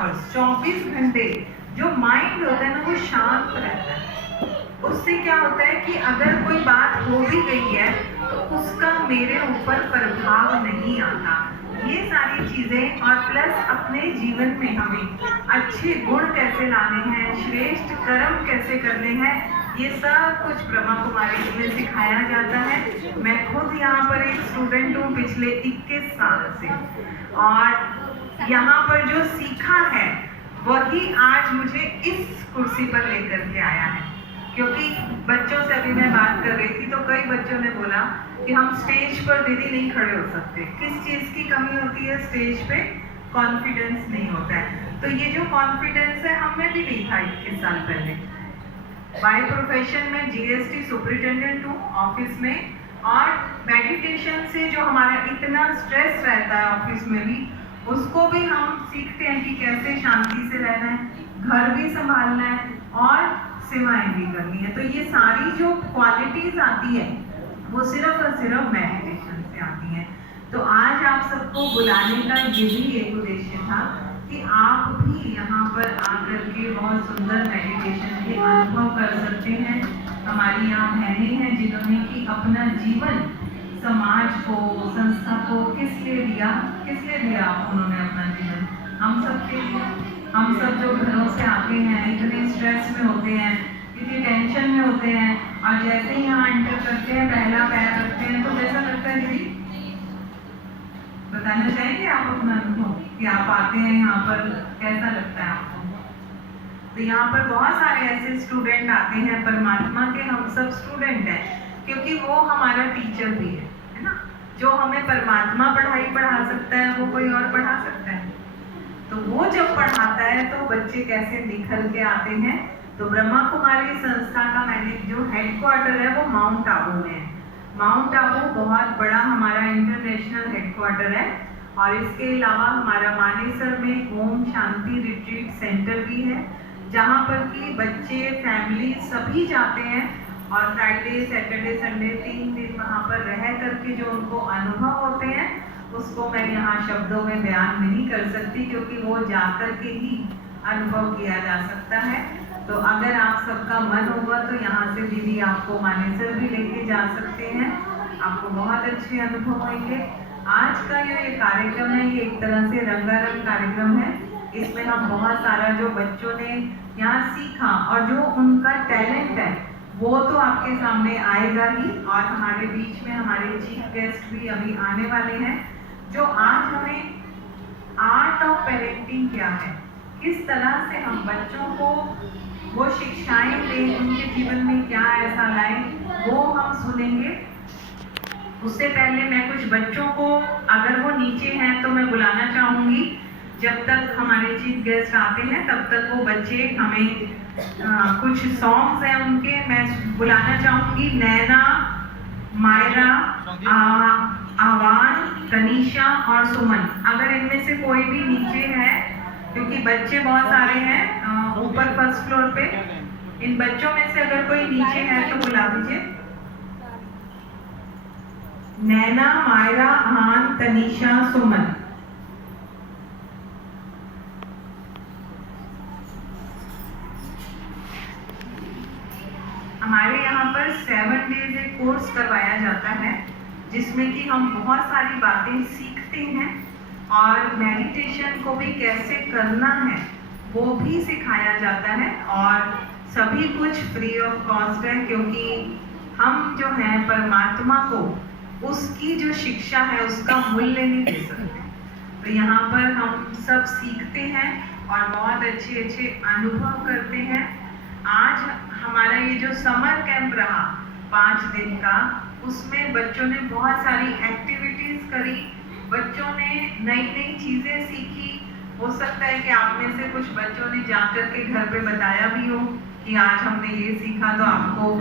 Hours, 24 घंटे जो mind होता है ना वो शांत रहता है। उससे क्या होता है कि अगर कोई बात हो भी गई है तो उसका मेरे ऊपर प्रभाव नहीं आता। ये सारी चीजें और प्लस अपने जीवन में हमें अच्छे गुण कैसे लाने हैं, श्रेष्ठ कर्म कैसे करने हैं, ये सब कुछ ब्रह्मा कुमारी में सिखाया जाता है। मैं खुद यहाँ पर एक स्टूडेंट हूँ पिछले 21 साल से, और यहाँ पर जो सीखा है वही आज मुझे इस कुर्सी पर लेकर के आया है। क्योंकि बच्चों से अभी मैं बात कर रही थी तो कई बच्चों ने बोला कि हम स्टेज पर दीदी नहीं खड़े हो सकते। किस चीज़ की कमी होती है स्टेज पे? कॉन्फिडेंस नहीं होता है। तो ये जो कॉन्फिडेंस है हमें भी नहीं था 21 साल पहले। बाय प्रोफेशन में जीएसटी सुपरिटेंडेंट हूँ ऑफिस में, और मेडिटेशन से जो हमारा इतना स्ट्रेस रहता है ऑफिस में भी, उसको भी हम सीखते हैं कि कैसे शांति से रहना है, घर भी संभालना है और सेवाएं भी करनी है। तो ये सारी जो क्वालिटीज आती है वो सिर्फ और सिर्फ मेडिटेशन से आती हैं। तो आज आप सबको बुलाने का ये भी एक उद्देश्य था कि आप भी यहाँ पर आकर के बहुत सुंदर मेडिटेशन के अनुभव कर सकते हैं। हमारी यहाँ बहनें हैं जिन्होंने कि अपना जीवन समाज को, संस्था को किस लिए दिया उन्होंने अपना जीवन? हम सब के लिए। हम सब जो घरों से आते हैं इतने स्ट्रेस में होते हैं, इतनी टेंशन में होते हैं, और जैसे ही यहाँ एंटर करते हैं, पहला पैर रखते हैं तो कैसा लगता है दीदी? बताना चाहेंगे आप अपना अनुभव कि आप आते हैं यहाँ पर, कैसा लगता है आपको? तो यहाँ पर बहुत सारे ऐसे स्टूडेंट आते हैं, परमात्मा के हम सब स्टूडेंट हैं, क्योंकि वो हमारा टीचर भी है ना। जो हमें परमात्मा पढ़ा सकता है वो कोई और पढ़ा सकता है? तो वो जब पढ़ाता है तो बच्चे कैसे निखर के आते हैं। तो ब्रह्मा कुमारी संस्था का मैंने जो हेडक्वार्टर है वो माउंट आबू में है। माउंट आबू बहुत बड़ा हमारा इंटरनेशनल हेडक्वार्टर है, और इसके अलावा हमारा मानेसर में ओम शांति रिट्रीट सेंटर भी है, जहाँ पर कि बच्चे, फैमिली सभी जाते हैं, और फ्राइडे, सैटरडे, संडे 3 दिन वहाँ पर रह करके जो उनको अनुभव होते हैं उसको मैं यहाँ शब्दों में बयान नहीं कर सकती, क्योंकि वो जाकर के ही अनुभव किया जा सकता है। तो अगर आप सबका मन होगा तो यहाँ से दीदी आपको मानेसर भी लेके जा सकते हैं, आपको बहुत अच्छे अनुभव होंगे। आज का ये कार्यक्रम है, ये एक तरह से रंगारंग कार्यक्रम है। इसमें हम बहुत सारा जो बच्चों ने यहाँ सीखा और जो उनका टैलेंट है वो तो आपके सामने आएगा ही, और हमारे बीच में हमारे चीफ गेस्ट भी अभी आने वाले हैं, जो आज हमें आर्ट ऑफ पेरेंटिंग क्या है, किस तरह से हम बच्चों को वो शिक्षाएं दें, उनके जीवन में क्या ऐसा लाएं, वो हम सुनेंगे। उससे पहले मैं कुछ बच्चों को, अगर वो नीचे हैं तो मैं बुलाना चाहूँगी। जब तक हमारे चीफ गेस्ट आते हैं तब तक वो बच्चे हमें कुछ सॉन्ग्स हैं उनके मैं बुलाना चाहूँगी। नैना, मायरा, आवान, तनीषा और सुमन, अगर इनमें से कोई भी नीचे है, क्योंकि बच्चे बहुत सारे हैं ऊपर फर्स्ट फ्लोर पे, इन बच्चों में से अगर कोई नीचे है तो बुला दीजिए। नैना, मायरा, आन, तनीषा, सुमन। हमारे यहाँ पर 7 डेज एक कोर्स करवाया जाता है, जिसमें कि हम बहुत सारी बातें सीखते हैं, और मेडिटेशन को भी कैसे करना है वो भी सिखाया जाता है, और सभी कुछ फ्री ऑफ कॉस्ट है, क्योंकि हम जो है परमात्मा को उसकी जो शिक्षा है उसका मूल्य नहीं दे सकते। तो यहाँ पर हम सब सीखते हैं और बहुत अच्छे अच्छे अनुभव करते हैं। आज हमारा ये जो समर कैंप रहा 5 दिन का, उसमें बच्चों ने बहुत सारी एक्टिविटीज करी, बच्चों ने नई नई चीजें सीखी। हो सकता है कि आप में से कुछ बच्चों ने जाकर के घर पे बताया भी हो कि आज हमने ये सीखा, तो आपको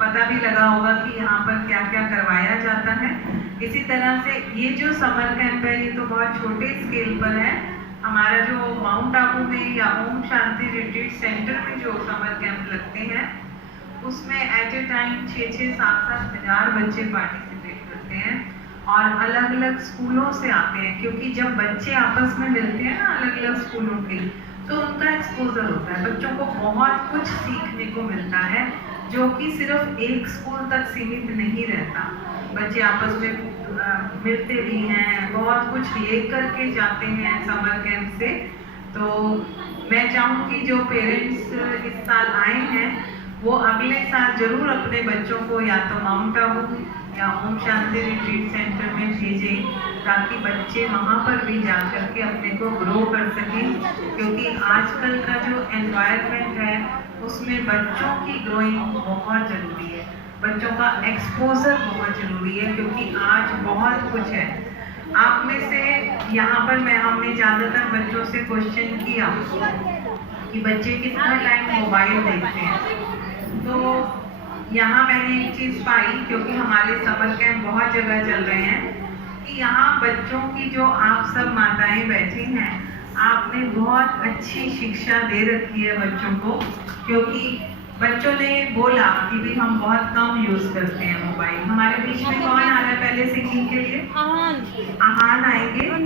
पता भी लगा होगा कि यहाँ पर क्या क्या करवाया जाता है। इसी तरह से ये जो समर कैंप है ये तो बहुत छोटे स्केल पर है। हमारा जो माउंट आबू में या ओम शांति रिट्रीट सेंटर में जो समर कैंप लगते हैं उसमें एट ए टाइम 6-7 हज़ार बच्चे पार्टिसिपेट करते हैं, और अलग अलग स्कूलों से आते हैं, क्योंकि जब बच्चे आपस में मिलते हैं ना अलग अलग स्कूलों के, तो उनका एक्सपोजर होता है, बच्चों को बहुत कुछ सीखने को मिलता है जो कि सिर्फ एक स्कूल तक सीमित नहीं रहता। बच्चे आपस में मिलते भी हैं, बहुत कुछ लेकर करके जाते हैं समर कैंप से। तो मैं चाहूँगी जो पेरेंट्स इस साल आए हैं वो अगले साल जरूर अपने बच्चों को या तो माउंट आबू या ओम शांति रिट्रीट सेंटर में भेजें, ताकि बच्चे वहाँ पर भी जा करके अपने को ग्रो कर सकें, क्योंकि आजकल का जो एनवायरनमेंट है उसमें बच्चों की ग्रोइंग बहुत ज़रूरी है, बच्चों का एक्सपोजर बहुत ज़रूरी है, क्योंकि आज बहुत कुछ है। आप में से यहाँ पर हमने ज़्यादातर बच्चों से क्वेश्चन किया कि बच्चे कितना टाइम मोबाइल देखते हैं, तो यहाँ मैंने एक चीज़ पाई, क्योंकि हमारे समर कैंप बहुत जगह चल रहे हैं, कि यहाँ बच्चों की जो आप सब माताएं बैठी हैं, आपने बहुत अच्छी शिक्षा दे रखी है बच्चों को, क्योंकि बच्चों ने बोला कि भी हम बहुत कम यूज़ करते हैं मोबाइल। हमारे बीच में कौन आ रहा है पहले सिंगिंग के लिए? आहान आएंगे।